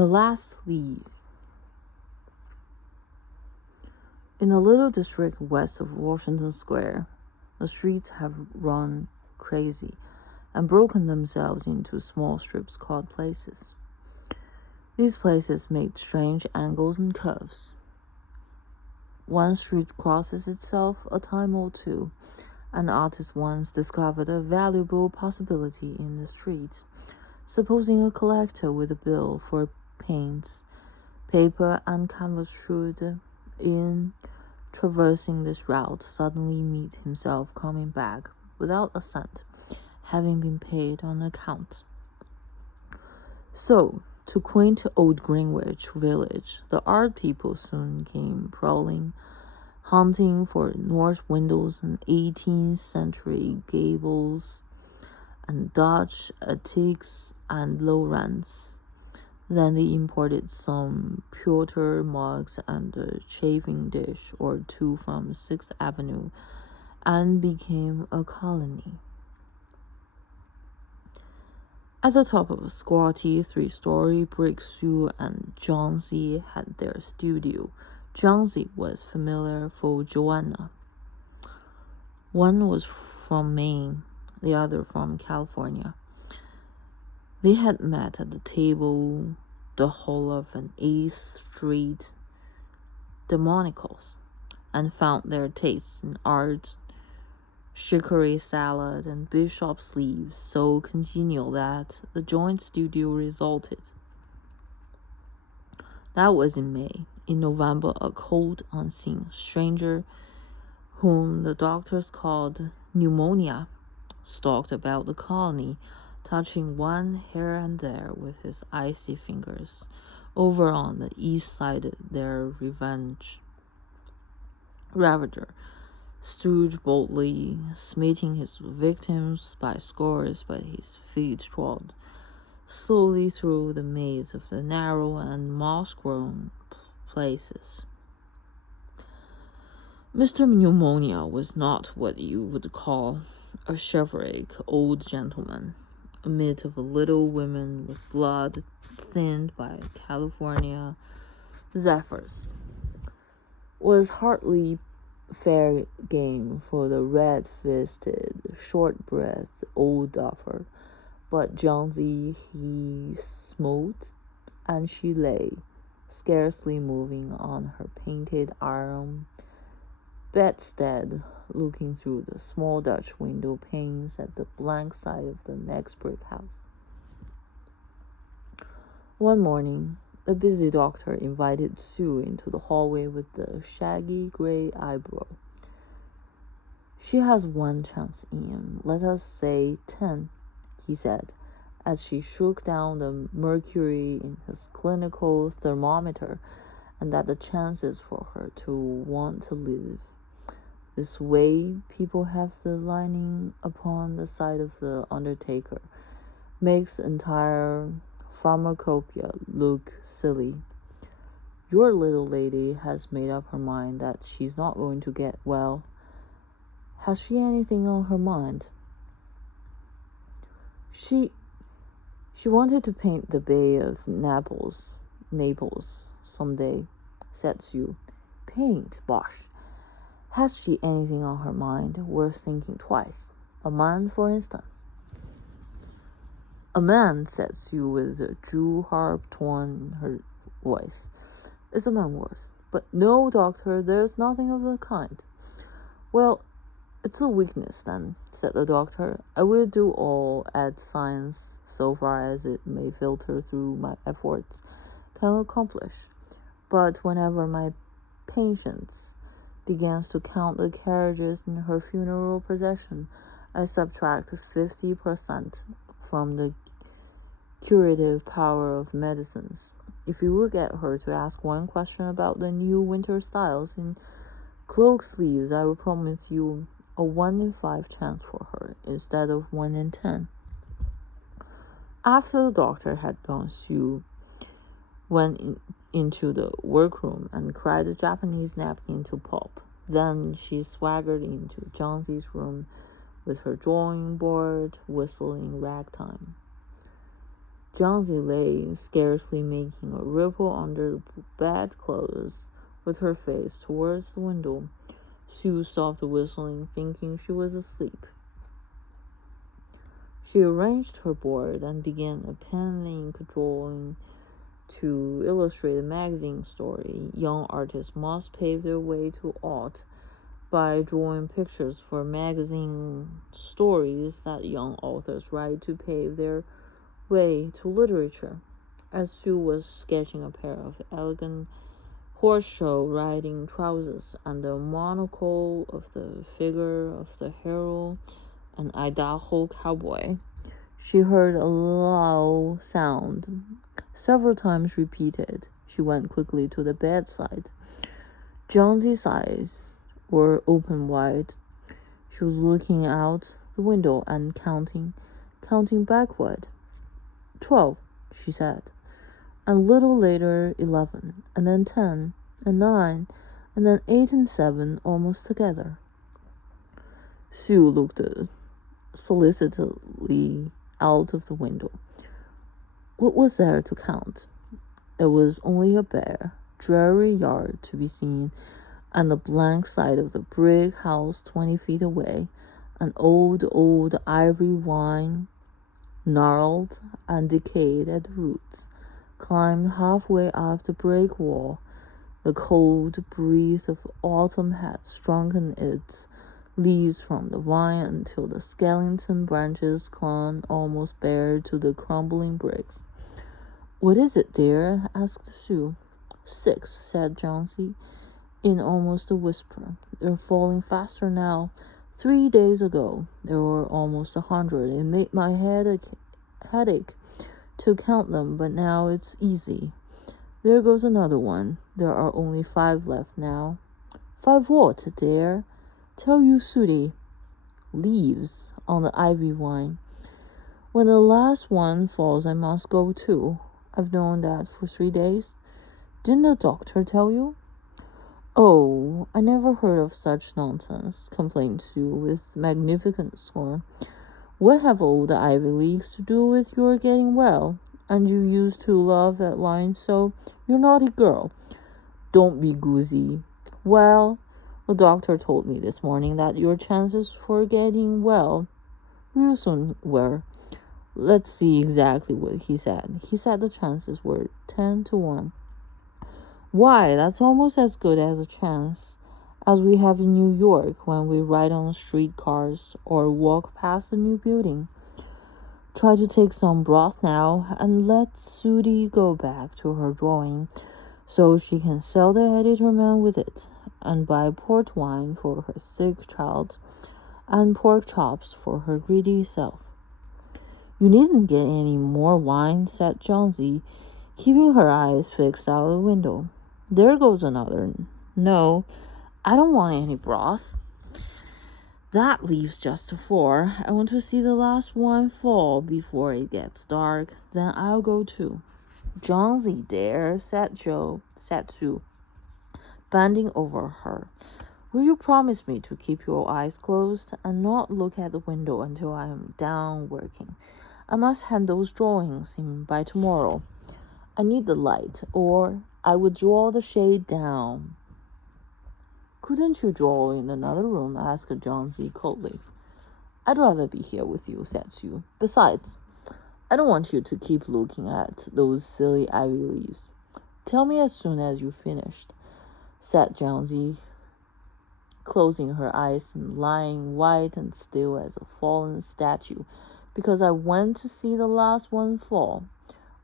The last leaf. In a little district west of Washington Square, the streets have run crazy and broken themselves into small strips called places. These places make strange angles and curves. One street crosses itself a time or two. An artist once discovered a valuable possibility in the street. Supposing a collector with a bill for paints, paper, and canvas should, in traversing this route, suddenly meet himself coming back without a cent, having been paid on account. So, to quaint old Greenwich Village, the art people soon came prowling, hunting for north windows and 18th century gables and Dutch attics and low rents. Then they imported some pewter mugs and a chafing dish or two from 6th Avenue and became a colony. At the top of a squatty 3-story brick, Sue and Johnsy had their studio. Johnsy was familiar for Joanna. One was from Maine, the other from California. They had met at the table, the hall of an 8th Street Demonicals, and found their tastes in art, chicory salad, and bishop sleeves so congenial that the joint studio resulted. That was in May. In November, a cold, unseen stranger, whom the doctors called pneumonia, stalked about the colony, touching one here and there with his icy fingers. Over on the east side, their ravager stood boldly, smiting his victims by scores, but his feet trod slowly through the maze of the narrow and moss-grown places. Mr. Pneumonia was not what you would call a chivalric old gentleman. Amid of little women with blood thinned by California zephyrs, was hardly fair game for the red-fisted, short-breathed old duffer. But Johnsy he smote, and she lay, scarcely moving on her painted iron bedstead, looking through the small Dutch window panes at the blank side of the next brick house. One morning, a busy doctor invited Sue into the hallway with the shaggy gray eyebrow. She has one chance in, let us say 10, he said, as she shook down the mercury in his clinical thermometer, and that the chances for her to want to live. This way people have the lining upon the side of the undertaker makes entire pharmacopoeia look silly. Your little lady has made up her mind that she's not going to get well. Has she anything on her mind? She wanted to paint the Bay of Naples someday, said Sue. Paint, bosh. Has she anything on her mind worth thinking twice? A man, for instance? A man, said Sue with a Jew harp tone in her voice. Is a man worth? But no, doctor, there's nothing of the kind. Well, it's a weakness then, said the doctor. I will do all at science, so far as it may filter through my efforts, can accomplish. But whenever my patience begins to count the carriages in her funeral procession, I subtract 50% from the curative power of medicines. If you will get her to ask one question about the new winter styles in cloak sleeves, I will promise you a 1 in 5 chance for her, instead of 1 in 10. After the doctor had gone, Sue went into the workroom and cried a Japanese napkin to pulp. Then she swaggered into Johnsy's room with her drawing board, whistling ragtime. Johnsy lay, scarcely making a ripple under the bedclothes, with her face towards the window. Sue stopped whistling, thinking she was asleep. She arranged her board and began a pen-ink drawing to illustrate a magazine story. Young artists must pave their way to art by drawing pictures for magazine stories that young authors write to pave their way to literature. As Sue was sketching a pair of elegant horse-show riding trousers and the monocle of the figure of the hero, an Idaho cowboy, she heard a low sound, several times repeated. She went quickly to the bedside. Jonesy's eyes were open wide. She was looking out the window and counting backward. 12, she said, and a little later 11, and then 10, and 9, and then 8 and 7 almost together. Sue looked solicitously out of the window. What was there to count? It was only a bare, dreary yard to be seen, and the blank side of the brick house 20 feet away, an old ivory vine, gnarled and decayed at the roots, climbed halfway up the brick wall. The cold breeze of autumn had shrunken its leaves from the vine until the skeleton branches clung almost bare to the crumbling bricks. What is it, dear? Asked Sue. 6, said Johnsy, in almost a whisper. They're falling faster now. 3 days ago, there were almost 100. It made my headache to count them, but now it's easy. There goes another one. There are only 5 left now. 5 what, dear? Tell you, Sooty. Leaves on the ivy vine. When the last one falls, I must go too. I've known that for 3 days. Didn't the doctor tell you? Oh, I never heard of such nonsense, complained Sue with magnificent scorn. What have all the ivy leaves to do with your getting well? And you used to love that wine so, you naughty girl. Don't be goosey. Well, the doctor told me this morning that your chances for getting well real soon were. Let's see exactly what he said. He said the chances were 10 to 1. Why, that's almost as good as a chance as we have in New York when we ride on streetcars or walk past a new building. Try to take some broth now and let Sooty go back to her drawing so she can sell the editor man with it and buy port wine for her sick child and pork chops for her greedy self. You needn't get any more wine, said Johnsy, keeping her eyes fixed out of the window. There goes another. No, I don't want any broth. That leaves just 4. I want to see the last one fall before it gets dark. Then I'll go too. Johnsy, dear, said Sue, bending over her. Will you promise me to keep your eyes closed and not look at the window until I am done working? I must hand those drawings in by tomorrow. I need the light, or I would draw the shade down. Couldn't you draw in another room? Asked Johnsy coldly. I'd rather be here with you, said Sue. Besides, I don't want you to keep looking at those silly ivy leaves. Tell me as soon as you've finished, said Johnsy, closing her eyes and lying white and still as a fallen statue, because I went to see the last one fall.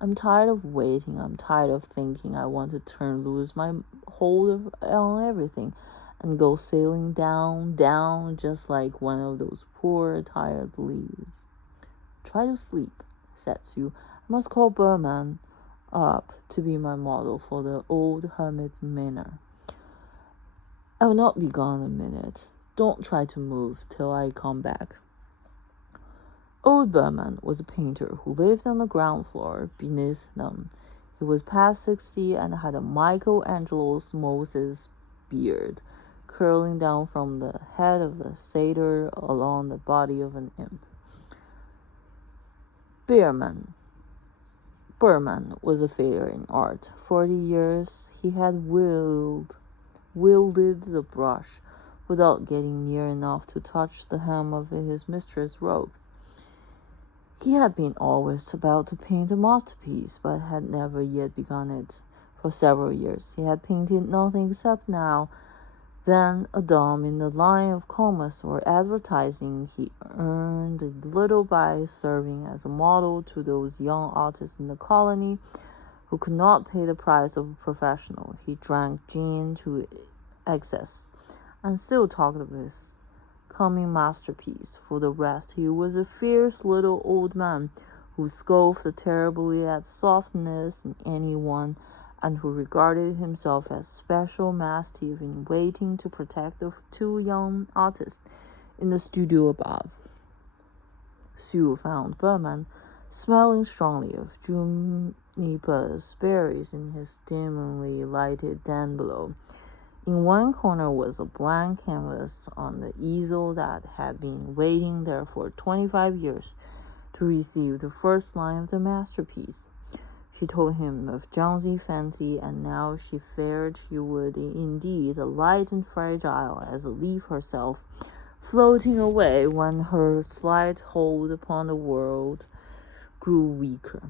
I'm tired of waiting. I'm tired of thinking. I want to turn loose my hold on everything and go sailing down, just like one of those poor, tired leaves. Try to sleep, said Sue. I must call Berman up to be my model for the old hermit manor. I will not be gone a minute. Don't try to move till I come back. Old Berman was a painter who lived on the ground floor beneath them. He was past 60 and had a Michelangelo's Moses beard curling down from the head of the satyr along the body of an imp. Berman, Berman was a failure in art. 40 years he had wielded the brush without getting near enough to touch the hem of his mistress' robe. He had been always about to paint a masterpiece, but had never yet begun it. For several years he had painted nothing except now then a dome in the line of commerce or advertising. He earned a little by serving as a model to those young artists in the colony who could not pay the price of a professional. He drank gin to excess, and still talked of his coming masterpiece. For the rest, he was a fierce little old man who scoffed terribly at softness in anyone, and who regarded himself as special mastiff in waiting to protect the two young artists in the studio above. Sue found Berman smelling strongly of juniper berries in his dimly lighted den below. In one corner was a blank canvas on the easel that had been waiting there for 25 years to receive the first line of the masterpiece. She told him of Jonesy's fancy, and now she feared she would indeed, light and fragile as a leaf herself, floating away when her slight hold upon the world grew weaker.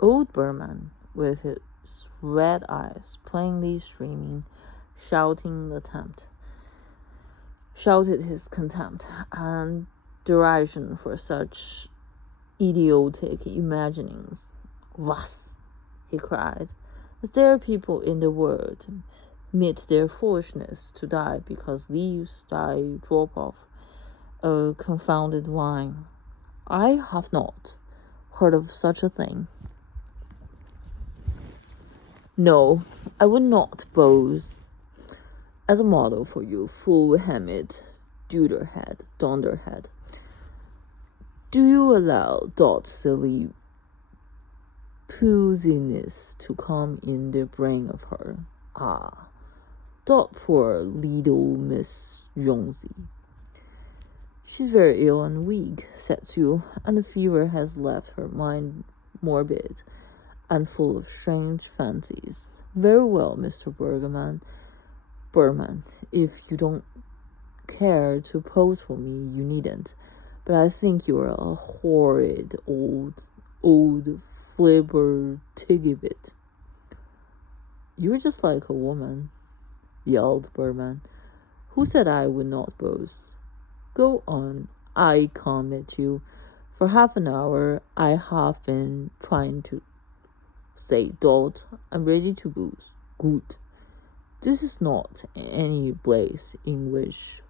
Old Berman, with his red eyes plainly streaming, shouted his contempt and derision for such idiotic imaginings. "Was," he cried, "is there people in the world meet their foolishness to die because leaves die drop off a confounded vine? I have not heard of such a thing. No, I would not pose as a model for you full-hammed dunderhead. Do you allow that silly pusiness to come in the brain of her? Ah, that poor little Miss Jonesy." "She's very ill and weak," said Sue, "and the fever has left her mind morbid and full of strange fancies." "Very well, Mr. Berman, if you don't care to pose for me, you needn't. But I think you're a horrid old flibbertigibbet." "You're just like a woman," yelled Berman. "Who said I would not pose? Go on, I can't let you. For half an hour I have been trying to say that I'm ready to pose. Good. This is not any place in which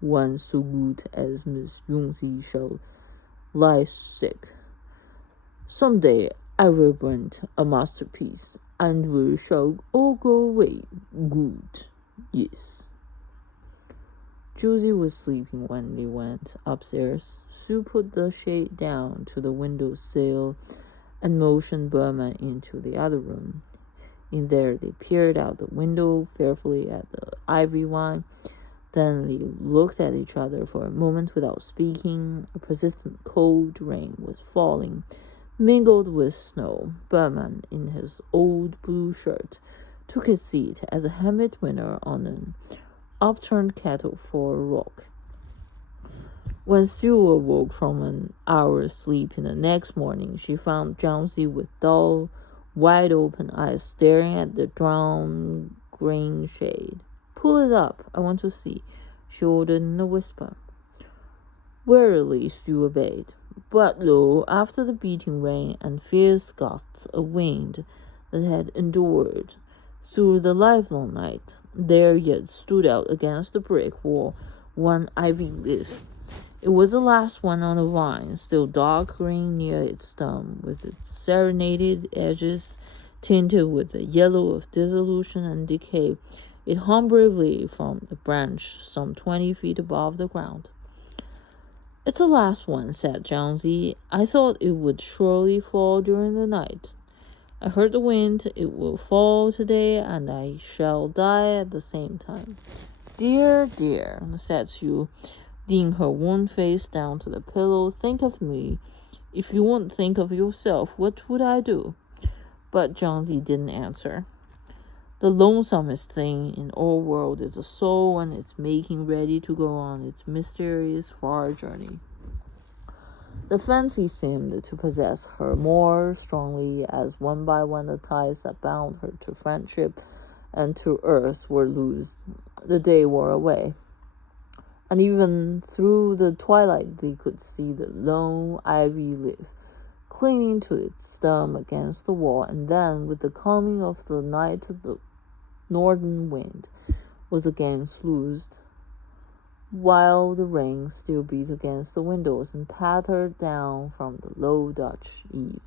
one so good as Miss Jonesy shall lie sick. Some day I will print a masterpiece, and we shall all go away. Good. Yes." Josie was sleeping when they went upstairs. Sue put the shade down to the window sill and motioned Berman into the other room. In there they peered out the window fearfully at the ivory vine. Then they looked at each other for a moment without speaking. A persistent cold rain was falling, mingled with snow. Berman, in his old blue shirt, took his seat as a hammock winner on an upturned kettle for a rock. When Sue awoke from an hour's sleep in the next morning, she found Jonesy with dull, wide-open eyes staring at the drawn green shade. "Pull it up, I want to see," she ordered in a whisper. Wearily Sue obeyed. But lo, after the beating rain and fierce gusts of wind that had endured through the livelong night, there yet stood out against the brick wall one ivy leaf. It was the last one on the vine, still dark green near its stem, with its serrated edges tinted with the yellow of dissolution and decay. It hung bravely from a branch some 20 feet above the ground. "It's the last one," said Jonesy. "I thought it would surely fall during the night. I heard the wind. It will fall today, and I shall die at the same time." "Dear, dear," said Sue, leaning her worn face down to the pillow. "Think of me. If you wouldn't think of yourself, what would I do? But Jonesy didn't answer. The lonesomest thing in all world is a soul when it's making ready to go on its mysterious far journey. The fancy seemed to possess her more strongly as one by one the ties that bound her to friendship and to earth were loosed. The day wore away, and even through the twilight they could see the lone ivy leaf clinging to its stem against the wall, and then, with the coming of the night, the northern wind was again loosed, while the rain still beat against the windows and pattered down from the low Dutch eaves.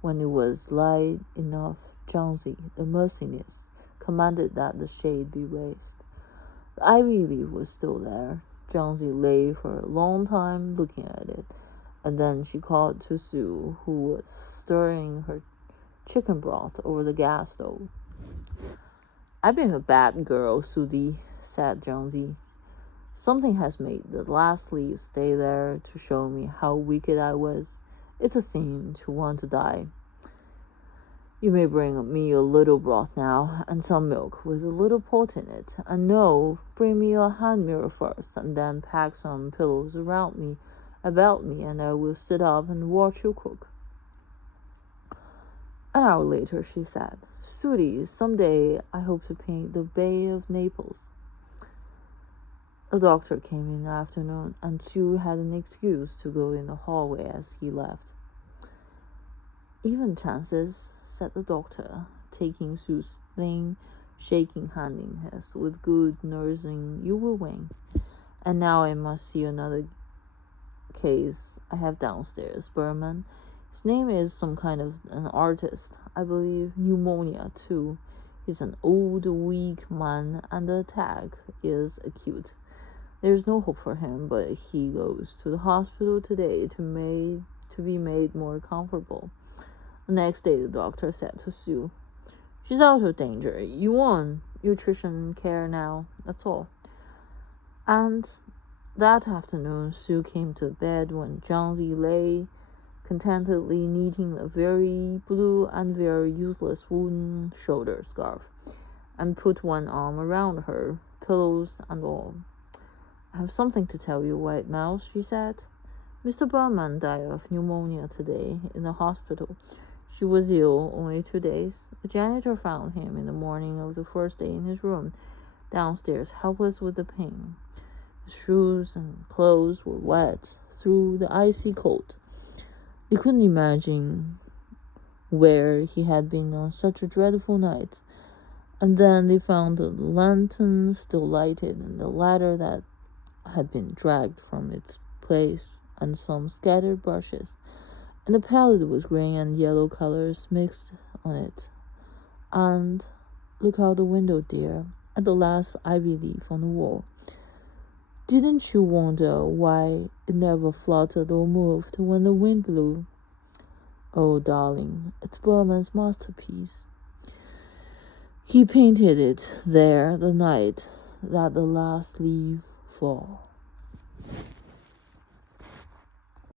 When it was light enough, Jonesy, the merciless, commanded that the shade be raised. The ivy leaf was still there. Jonesy lay for a long time looking at it, and then she called to Sue, who was stirring her chicken broth over the gas stove. "I've been a bad girl, Sudie," said Jonesy. "Something has made the last leaf stay there to show me how wicked I was. It's a sin to want to die. You may bring me a little broth now, and some milk with a little port in it. And no, bring me a hand mirror first, and then pack some pillows about me, and I will sit up and watch you cook." An hour later she said, "Sudie, some day I hope to paint the Bay of Naples." The doctor came in the afternoon, and Sue had an excuse to go in the hallway as he left. "Even chances," said the doctor, taking Sue's thin, shaking hand in his. "With good nursing you will win. And now I must see another case I have downstairs, Berman. His name is some kind of an artist, I believe. Pneumonia, too. He's an old, weak man, and the attack is acute. There's no hope for him, but he goes to the hospital today to be made more comfortable." The next day the doctor said to Sue, "She's out of danger. You want nutrition care now, that's all." And that afternoon Sue came to bed when Jonesy lay contentedly knitting a very blue and very useless woolen shoulder scarf, and put one arm around her, pillows and all. "I have something to tell you, White Mouse," she said. "Mr. Berman died of pneumonia today in the hospital. He was ill only 2 days. The janitor found him in the morning of the first day in his room downstairs, helpless with the pain. His shoes and clothes were wet through the icy cold. They couldn't imagine where he had been on such a dreadful night. And then they found the lantern still lighted, and the ladder that had been dragged from its place, and some scattered brushes, and the palette with green and yellow colors mixed on it. And look out the window, dear, at the last ivy leaf on the wall. Didn't you wonder why it never fluttered or moved when the wind blew? Oh, darling, it's Berman's masterpiece. He painted it there the night that the last leaf fell."